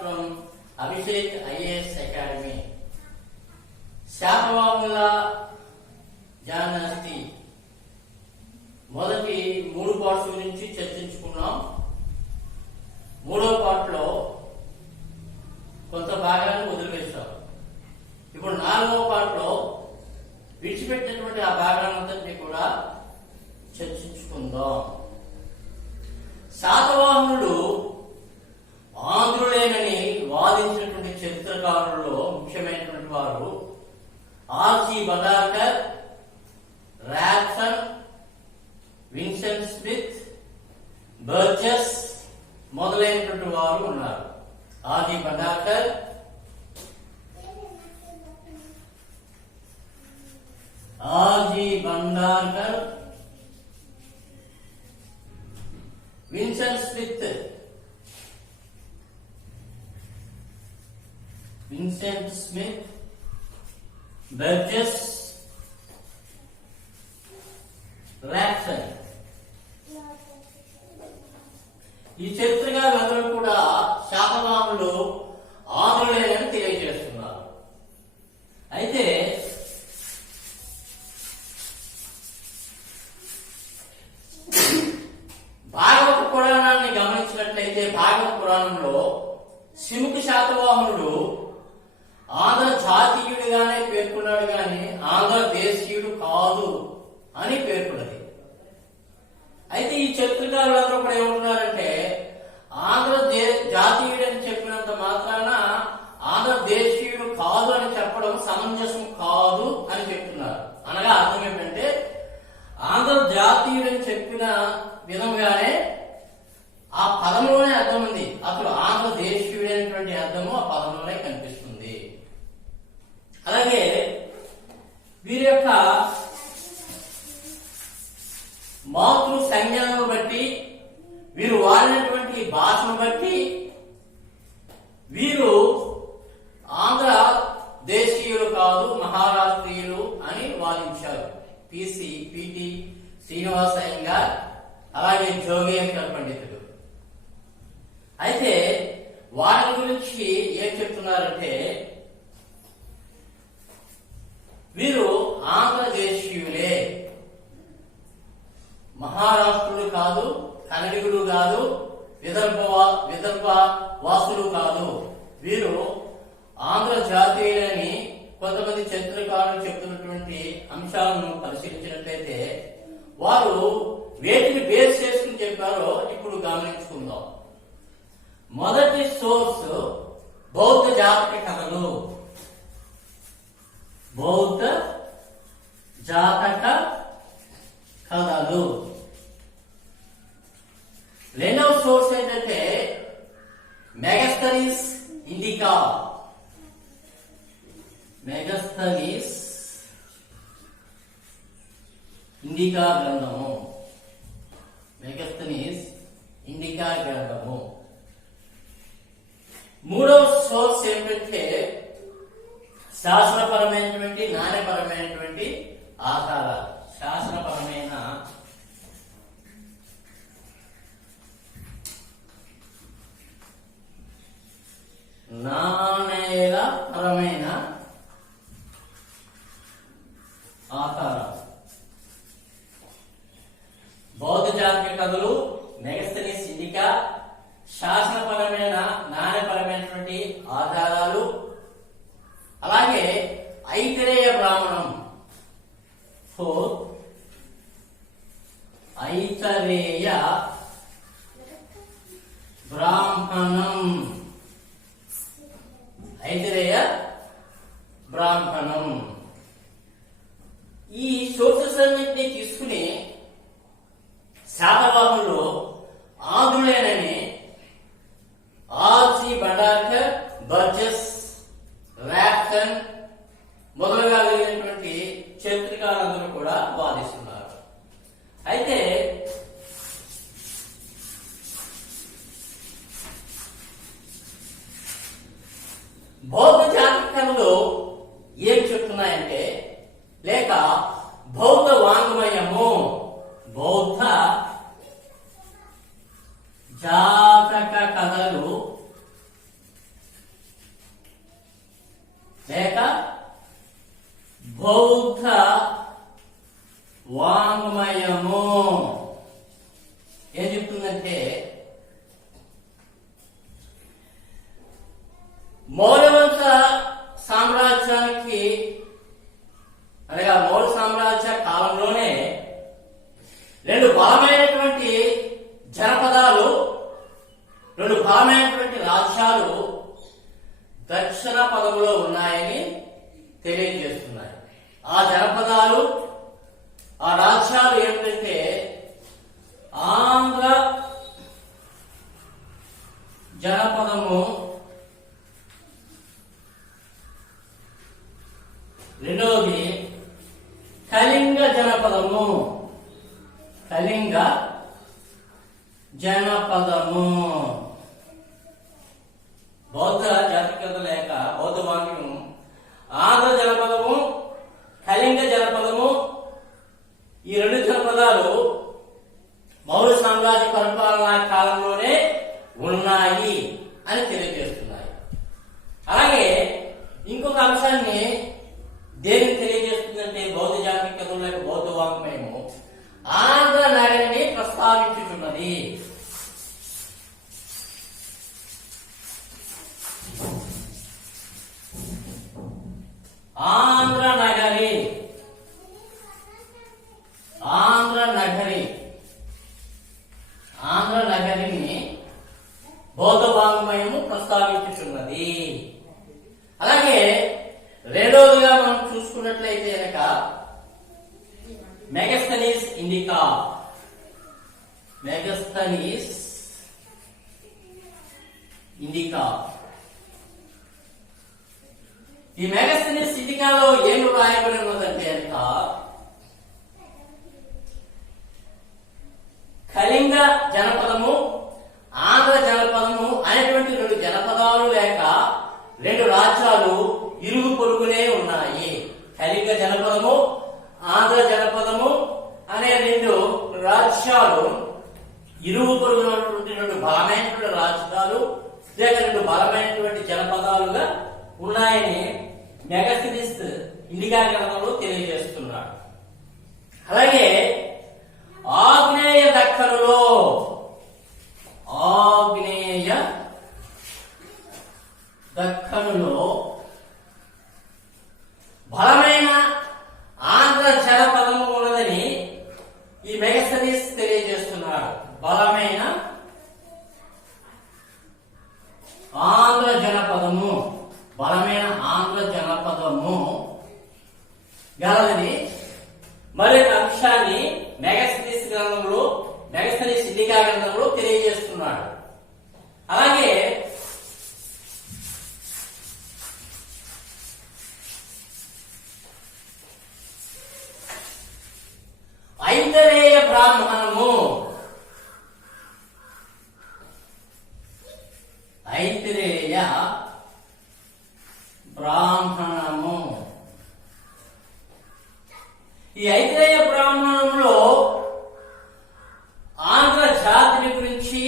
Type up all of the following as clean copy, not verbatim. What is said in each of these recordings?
from Abhishek IAS Academy. శాతవాహనుల జానస్తి మొదటి 3 parts గురించి చర్చించుకున్నాం. 3వ పార్ట్లో కొంత భాగాన్ని వదిలివేస్తాం. ఇప్పుడు 4వ పార్ట్లో విడిచిపెట్టినటువంటి ఆ భాగాలంతటినీ కూడా చర్చించుకుందాం. శాతవాహనుడు ఆంధ్రులేనని వాదించినటువంటి చరిత్రకారులలో ముఖ్యమైనటువంటి వారు ఆర్చి Bhandarkar, Rapson, Vincent Smith, Burgess మొదలైనటువంటి వారు ఉన్నారు. ఆర్చి Bhandarkar, Vincent Smith, Burgess, Rapson. ఈ చరిత్రకారులందరూ కూడా శాతవాహనులు ఆంధ్రులేనని తెలియజేస్తున్నారు. అయితే భాగవత పురాణాన్ని గమనించినట్లయితే భాగవత పురాణంలో శిముఖ శాతవాహనుడు ఆంధ్ర జాతీయుడిగానే పేర్కొన్నాడు గాని ఆంధ్ర దేశీయుడు కాదు అని పేర్కొన్నది. అయితే ఈ చరిత్రకారులందరూ కూడా ఏమంటున్నారంటే ఆంధ్ర జాతీయుడని చెప్పినంత మాత్రాన ఆంధ్ర దేశీయుడు కాదు అని చెప్పడం సమంజసం కాదు అని చెప్తున్నారు. అనగా అర్థం ఏంటంటే ఆంధ్ర జాతీయుడని చెప్పిన విధంగానే ఆ పదంలోనే అర్థం ఉంది. అసలు ఆంధ్ర దేశీయుడైనటువంటి అర్థము ఆ పదంలోనే కనిపిస్తుంది. అలాగే వీరి యొక్క మాతృ సంజ్ఞలను బట్టి, వీరు వాడినటువంటి భాషను బట్టి వీరు ఆంధ్ర దేశీయులు కాదు మహారాష్ట్రీయులు అని వాదించారు. పిటి శ్రీనివాస అయ్యంగార్, అలాగే జోగేశ్వర్ పండితుడు. అయితే వాటి గురించి ఏం చెప్తున్నారంటే వీరు ఆంధ్రదేశీయులే, మహారాష్ట్రులు కాదు, కన్నడిగులు కాదు, విదర్భ వాసులు కాదు. వీరు ఆంధ్ర జాతీయులని కొంతమంది చరిత్రకారులు చెప్తున్నటువంటి అంశాలను పరిశీలించినట్లయితే వారు వేటిని బేస్ చేసుకుని చెప్పారో ఇప్పుడు గమనించుకుందాం. మొదటి సోర్స్ బౌద్ధ జాతక కథలు. బౌద్ధ జాతక కథలు. రెండవ సోర్స్ ఏంటంటే మెగస్థనీస్ ఇండికా. మెగస్థనీస్ ఇండికా గ్రంథము. మెగస్థనీస్ ఇండికా గ్రంథము. మూడవ సోర్స్ ఏంటంటే శాసనపరమైనటువంటి నాణ్యపరమైనటువంటి ఆధారాలు. శాసనపరమైన నాణ్యాల పరమైన ఆధారాలు. బౌద్ధ జాతక కథలు, మెగస్థనీస్ ఇండికా, శాసనపరమైన నాణ్యపరమైనటువంటి ఆధారాలు, అలాగే ఐతిరేయ బ్రాహ్మణం. ఐతరేయ బ్రాహ్మణం. ఐతిరేయ బ్రాహ్మణం. ఈ సోర్సెస్ అన్నింటినీ తీసుకుని శాతవాహనులు ఆంధ్రులేనని ఆర్చి బడార్కర్, బర్జెస్, ర్యాబ్సన్ మొదలుగా వెళ్ళినటువంటి చరిత్రకారులందరూ కూడా వాదిస్తున్నారు. అయితే బౌద్ధ జాతకాలు ఏం చెప్తున్నాయంటే, లేక బౌద్ధ వాంగ్మయం వాంగ్మయము ఏం చెప్తుందంటే మౌర్యవంశ సామ్రాజ్యానికి అనగా మౌర్య సామ్రాజ్య కాలంలోనే రెండు బలమైనటువంటి జనపదాలు, రెండు బలమైనటువంటి రాజ్యాలు దక్షిణ పదములో ఉన్నాయని తెలియజేస్తున్నాయి. ఆ జనపదాలు, ఆ రాజ్యాలు ఏమిటంటే ఆంధ్ర జనపదము, రెండవది కళింగ జనపదము. కళింగ జనపదము బౌద్ధ జాతికత లేక బౌద్ధ వాక్యం ఆంధ్ర జనపదము, కళింగ జనపదము, ఈ రెండు జనపదాలు మౌర్య సామ్రాజ్య పరిపాలనా కాలంలోనే ఉన్నాయి అని తెలియజేస్తున్నాయి. అలాగే ఇంకొక అంశాన్ని దేనికి తెలియజేస్తుందంటే బౌద్ధ జాతికత లేక బౌద్ధ వాంగ్మయము ఆంధ్ర నగరిని ప్రస్తావించుతున్నది. ఆంధ్ర నగరి, ఆంధ్ర నగరి, ఆంధ్ర నగరిని బౌద్ధ వాంగ్మయము ప్రస్తావించుతున్నది. అలాగే రెండవదిగా మనం చూసుకున్నట్లయితే కనుక మెగస్థనీస్ ఇండికా, మెగస్థనీస్ ఇండికా. ఈ మెగస్థనీస్ ఇండికాలో ఏమి రాయబడి ఉన్నదంటే కనుక కళింగ జనపదము, ఆంధ్ర జనపదము అనేటువంటి రెండు జనపదాలు లేక రెండు రాజ్యాలు ఇరుగు పొరుగునే ఉన్నాయి. కళింగ జనపదము, ఆంధ్ర జనపదము అనే రెండు రాజ్యాలు ఇరుగు పొరుగునటువంటి రెండు బలమైనటువంటి రాజ్యాలు లేక రెండు బలమైనటువంటి జనపదాలుగా ఉన్నాయని మెగస్థనీస్ ఇండికా గ్రంథంలో తెలియజేస్తున్నాడు. అలాగే ఆగ్నేయ దక్కనులో, ఆగ్నేయ దక్కనులో బలమైన ఆంధ్ర జనపదము ఉన్నదని ఈ మెగస్థనీస్ తెలియజేస్తున్నాడు. బలమైన ఆంధ్ర జనపదము, బలమైన ఆంధ్ర జనపదము గలదని మరొక అంశాన్ని మెగస్థనీస్ గ్రంథంలో, మెగస్థనీస్ ఇండికా గ్రంథంలో తెలియజేస్తున్నాడు. అలాగే ఐతరేయ బ్రాహ్మణము, ఐతరేయ బ్రాహ్మణము. ఈ ఐతరేయ బ్రాహ్మణంలో ఆంధ్ర జాతిని గురించి,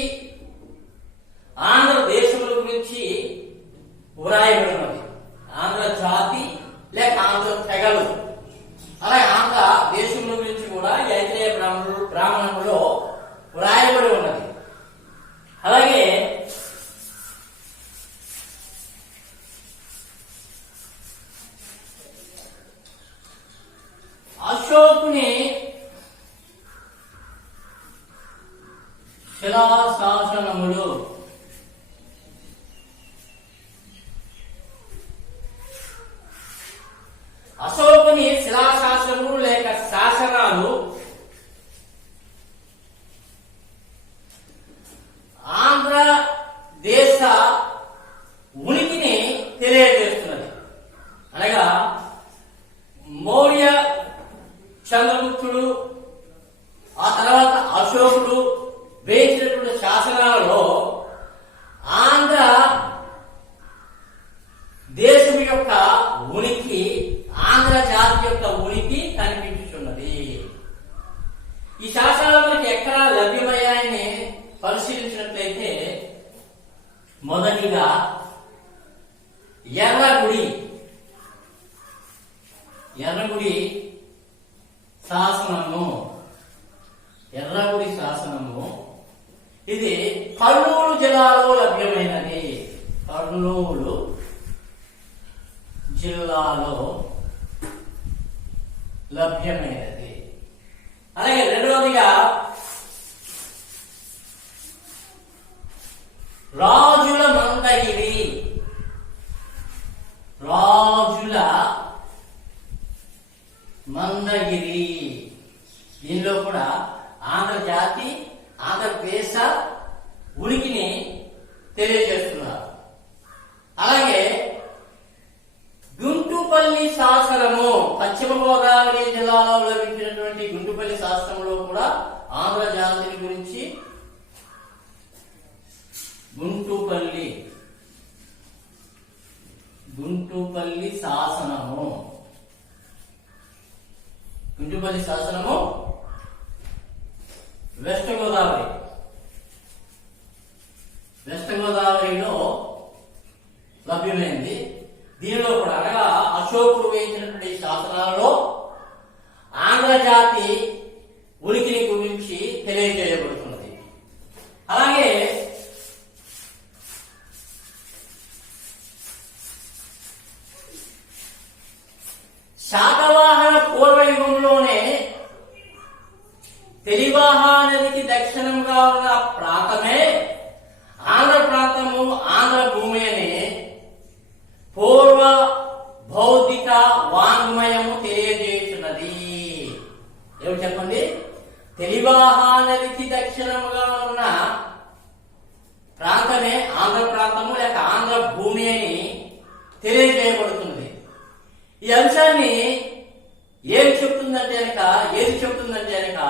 ఆంధ్ర దేశముల గురించి వ్రాయబడినది. ఆంధ్ర జాతి లేక ఆంధ్ర తెగలు, అలాగే ఆంధ్ర దేశముల గురించి కూడా ఈ ఐతరేయ బ్రాహ్మణంలో వ్రాయబడి ఉన్నది. అలాగే అశోకుని శిలాశాసనములు, అశోకుని శిలాశాసనములు లేక శాసనాలు ఆంధ్ర దేశ ఉనికిని తెలియజేస్తున్నది. అనగా మౌర్య చంద్రగుప్తుడు, ఆ తర్వాత అశోకుడు వేసినటువంటి శాసనాలలో ఆంధ్ర దేశం యొక్క ఉనికి, ఆంధ్ర జాతి యొక్క ఉనికి కనిపించుతున్నది. ఈ శాసనాలు మనకి ఎక్కడ లభ్యమయ్యాయని పరిశీలించినట్లయితే మొదటిగా ఎర్రగుడి, ఎర్రగుడి శాసనము, ఎర్రగుడి శాసనము. ఇది కర్నూలు జిల్లాలో లభ్యమైనది. కర్నూలు జిల్లాలో లభ్యమైనది. అలాగే రెండవదిగా రాజుల మందగిరి. రాజుల మందగిరి, దీనిలో కూడా ఆంధ్రజాతి ఆంధ్రదేశ ఉనికిని తెలియజేస్తున్నారు. అలాగే గుంటుపల్లి శాసనము, పశ్చిమ గోదావరి జిల్లాలో లభించినటువంటి గుంటుపల్లి శాసనంలో కూడా ఆంధ్రజాతిని గురించి గుంటుపల్లి శాసనము, గుంటుపల్లి శాసనము వెస్ట్ గోదావరిలో లభ్యమైంది. దీనిలో కూడా అనగా అశోకుడు వేయించినటువంటి శాసనాలలో ఆంధ్రజాతి ఉనికిని గురించి తెలియజేయబడుతున్నది. అలాగే శాతవాహన పూర్వయుగంలోనే తెలివాహా నదికి దక్షిణంగా ఉన్న ప్రాంతమే ఆంధ్ర ప్రాంతము, ఆంధ్ర భూమి అని పూర్వ భౌతిక వాంగ్మయము తెలియజేస్తున్నది. ఏమిటి చెప్పండి? తెలివాహా నదికి దక్షిణముగా ఉన్న ప్రాంతమే ఆంధ్ర ప్రాంతము లేక ఆంధ్ర భూమి అని తెలియజేయబడుతుంది. ఈ అంశాన్ని ఏది చెప్తుందంటే కనుక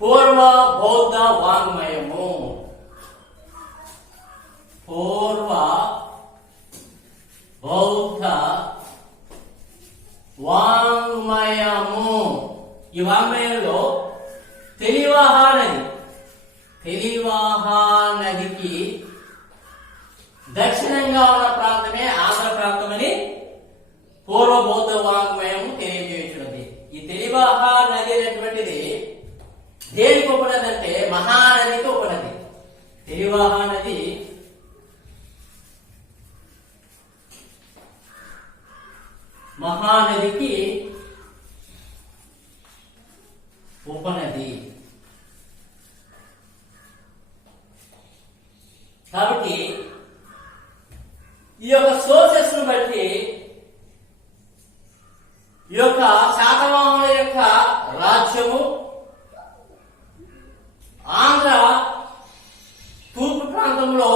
పూర్వ బౌద్ధ వాంగ్మయము, పూర్వ బౌద్ధ వాంగ్మయము. ఈ వాంగ్మయంలో తెలివాహా నదికి దక్షిణంగా ఉన్న ప్రాంతమే ఆంధ్ర ప్రాంతమని పూర్వ బౌద్ధ వాంగ్మయము తెలియజేస్తున్నది. ఈ తెలివాహా నది అనేటువంటిది దేనికి ఉపనది అంటే మహానదికి ఉపనది. తెలివాహా నది మహానదికి ఉపనది. కాబట్టి ఈ యొక్క సోర్సెస్ ను బట్టి ఈ యొక్క శాతవాహనుల యొక్క రాజ్యము ఆంధ్ర తూర్పు ప్రాంతంలో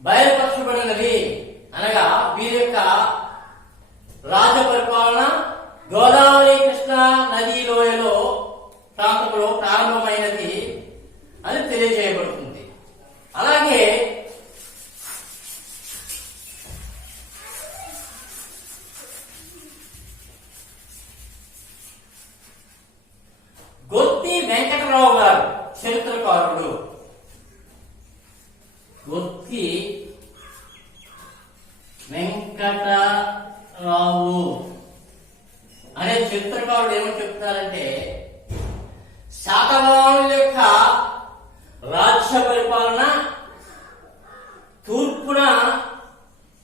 బయలుపరచబడినది. అనగా వీరి యొక్క రాజ్య పరిపాలన గోదావరి కృష్ణా నదీ లోయలో ప్రాంతంలో ప్రారంభమైనది అని తెలియజేయబడుతుంది. అలాగే గొత్తి వెంకటరావు గారు చరిత్రకారుడు. గొత్తి వెంకటరావు అనే చరిత్రకారుడు ఏమని చెప్తారంటే శాతవాహనుల యొక్క రాజ్య పరిపాలన తూర్పున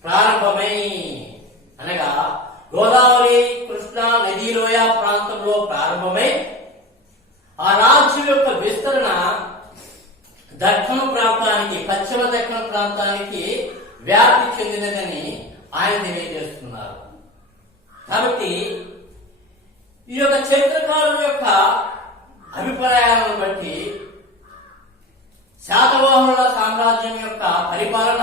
ప్రారంభమై అనగా గోదావరి కృష్ణా నదీలోయ ప్రాంతంలో ప్రారంభమై ఆ రాజ్యం యొక్క విస్తరణ దక్షిణ ప్రాంతానికి, పశ్చిమ దక్షిణ ప్రాంతానికి వ్యాప్తి చెందినదని ఆయన తెలియజేస్తున్నారు. కాబట్టి ఈ యొక్క చరిత్రకారుల యొక్క అభిప్రాయాలను బట్టి శాతవాహనుల సామ్రాజ్యం యొక్క పరిపాలన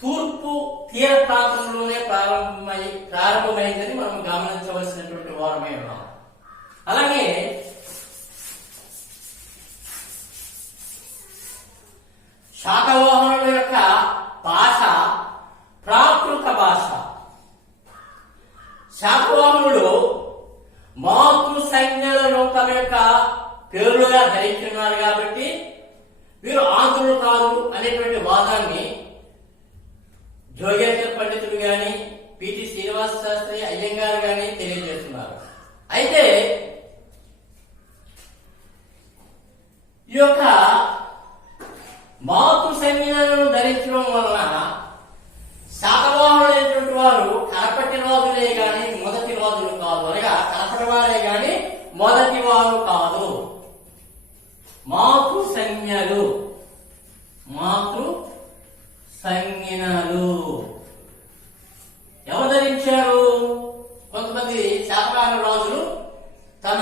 తూర్పు తీర ప్రాంతంలోనే ప్రారంభమైందని మనం గమనించవలసినటువంటి వారమే ఉన్నాం. అలాగే శాతవాహనుల యొక్క భాష ప్రాకృత భాష. శాతవాహనులు మాతృ సంజ్ఞలను తమ యొక్క పేరులుగా ధరించున్నారు కాబట్టి వీరు ఆంధ్రులు కాదు అనేటువంటి వాదాన్ని జోగేశ్వర పండితుడు గాని పిటి శ్రీనివాస శాస్త్రి అయ్యంగారు గాని తెలియజేస్తున్నారు. అయితే ఈ యొక్క మాతృ సంజ్ఞలను ధరించడం వలన శాతవాహనులైనటువంటి వారు కనపటి రాజులే గాని మొదటి రాజులు కాదు, అనగా కనపటి వారే గాని మొదటి వారు కాదు. మాతృ సంజ్ఞలు, మాతృ సంజ్ఞలు ఎవరు ధరించారు? కొంతమంది శాతవాహన రాజులు తమ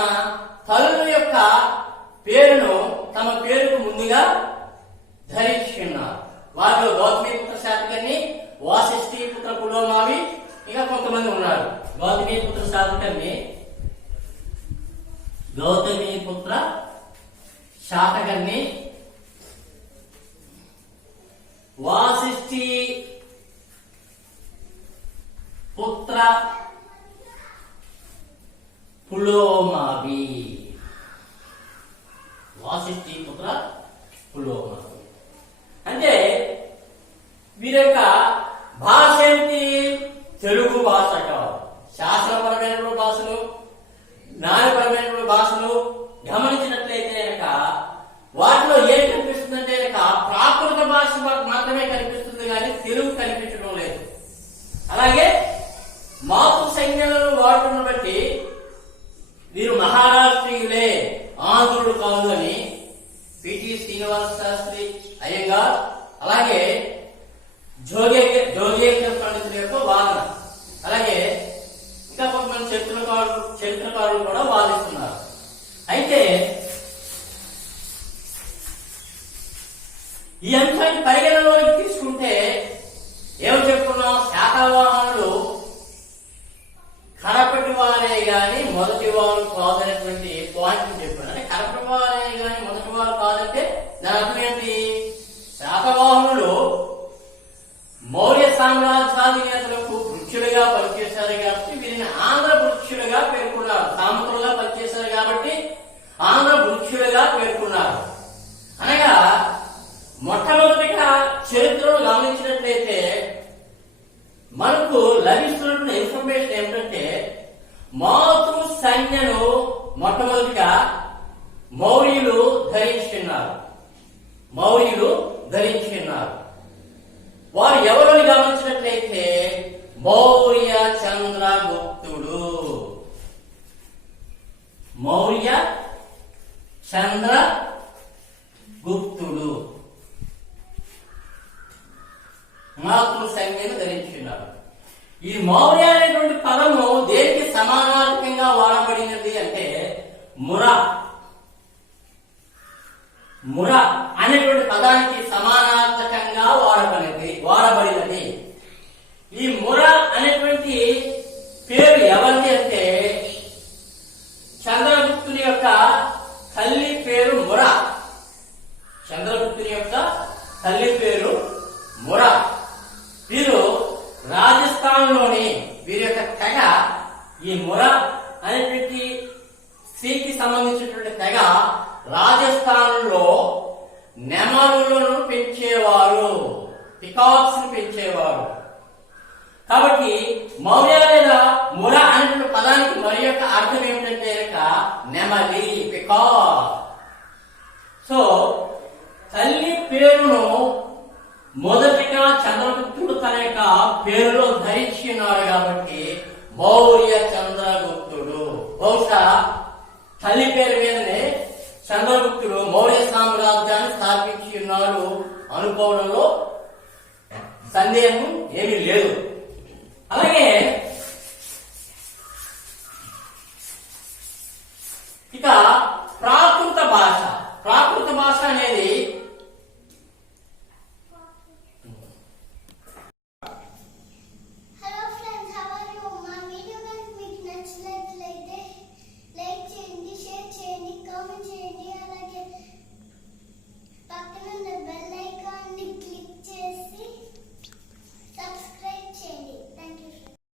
తల్లుల యొక్క పేరును తమ పేరుకు ముందుగా ధరించుకున్నారు. వారిలో గౌతమిపుత్ర శాతకర్ణి, వాసిష్ఠీపుత్ర పులోమావి, ఇంకా కొంతమంది ఉన్నారు. గౌతమిపుత్ర శాతకర్ణి, గౌతమిపుత్ర శాతకర్ణి, వాసిష్ఠి పుత్ర పులోమావి, వాసిష్ఠి పుత్ర పులోమావి. అంటే వీరి యొక్క భాష ఏంటి? తెలుగు భాష కాదు. శాస్త్రపరమైనటువంటి భాషలు, న్యాయపరమైనటువంటి భాషలు గమనించినట్లయితే కనుక వాటిలో ఏం కనిపిస్తుందంటే కనుక ప్రాకృత భాష మాత్రమే కనిపిస్తుంది, కానీ తెలుగు కనిపించడం లేదు. అలాగే మాతృ సంజ్ఞలను వాడుతున్న బట్టి వీరు మహారాష్ట్రీయులే, ఆంధ్రులు కాదు అని పిటి శ్రీనివాస శాస్త్రి అయ్యంగార్, అలాగే జోగేశ్వర పండితుల యొక్క వాదన. అలాగే ఇంకా కొంతమంది చరిత్రకారులు కూడా వాదిస్తున్నారు. అయితే ఈ అంశాన్ని పరిగణలోకి తీసుకుంటే ఏమని చెప్పుకున్నాం? శాతవాహనులు కడపటి వారే గాని మొదటి వారు కాదనేటువంటి పాయింట్ చెప్పాను. అంటే కడపటి వారే గాని మొదటి వారు కాదంటే దాని అర్థం ఏంటి? శాతవాహనులు మౌర్య సామ్రాజ్యాధినేతలకు వృక్షులుగా పనిచేశారు కాబట్టి వీరిని ఆంధ్ర వృక్షులుగా పేర్కొన్నారు. సామంతులుగా పనిచేశారు కాబట్టి ఆంధ్ర వృక్షులుగా పేర్కొన్నారు. అనగా మొట్టమొదటిగా చరిత్రను గమనించినట్లయితే మనకు లభిస్తున్న ఇన్ఫర్మేషన్ ఏమిటంటే మాతృ సంజ్ఞను మొట్టమొదటిగా మౌర్యులు ధరించుకున్నారు. వారు ఎవరిని గమనించినట్లయితే మౌర్య చంద్రగుప్తుడు. మాతృ సంజ్ఞను ధరించుకున్నారు. ఈ మౌర్య అనేటువంటి పదము దేనికి సమానార్థకంగా వాడబడినది అంటే ముర అనేటువంటి పదానికి సమానార్థకంగా వాడబడినది. ఈ ముర అనేటువంటి పేరు ఎవరిది అంటే చంద్రగుప్తుని యొక్క తల్లి పేరు ముర. వీరు రాజస్థాన్ లోని వీరి యొక్క తెగ, ఈ ముర అనేటువంటి స్త్రీకి సంబంధించినటువంటి తెగ రాజస్థాన్ లో నెమరులను పెంచేవారు, పికాక్స్ ని పెంచేవారు. కాబట్టి మౌర్య లేదా ముర అనేటువంటి పదానికి మరి యొక్క అర్థం ఏమిటంటే నెమలి, పికాక్. సో తల్లి పేరును మొదటిగా చంద్రగుప్తుడు తన యొక్క పేరులో ధరించినాడు కాబట్టి మౌర్య చంద్రగుప్తుడు. బహుశా తల్లి పేరు మీదనే చంద్రగుప్తుడు మౌర్య సామ్రాజ్యాన్ని స్థాపించి ఉన్నాడు అనుకోవడంలో సందేహం ఏమీ లేదు. అలాగే ఇక ప్రాకృత భాష అనేది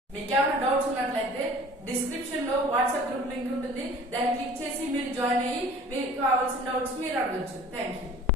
మీకేమైనా డౌట్స్ ఉన్నట్లయితే డిస్క్రిప్షన్ లో వాట్సాప్ గ్రూప్ లింక్ ఉంటుంది, దాన్ని క్లిక్ చేసి మీరు జాయిన్ అయ్యి మీకు కావాల్సిన డౌట్స్ మీరు అడగచ్చు. Thank you.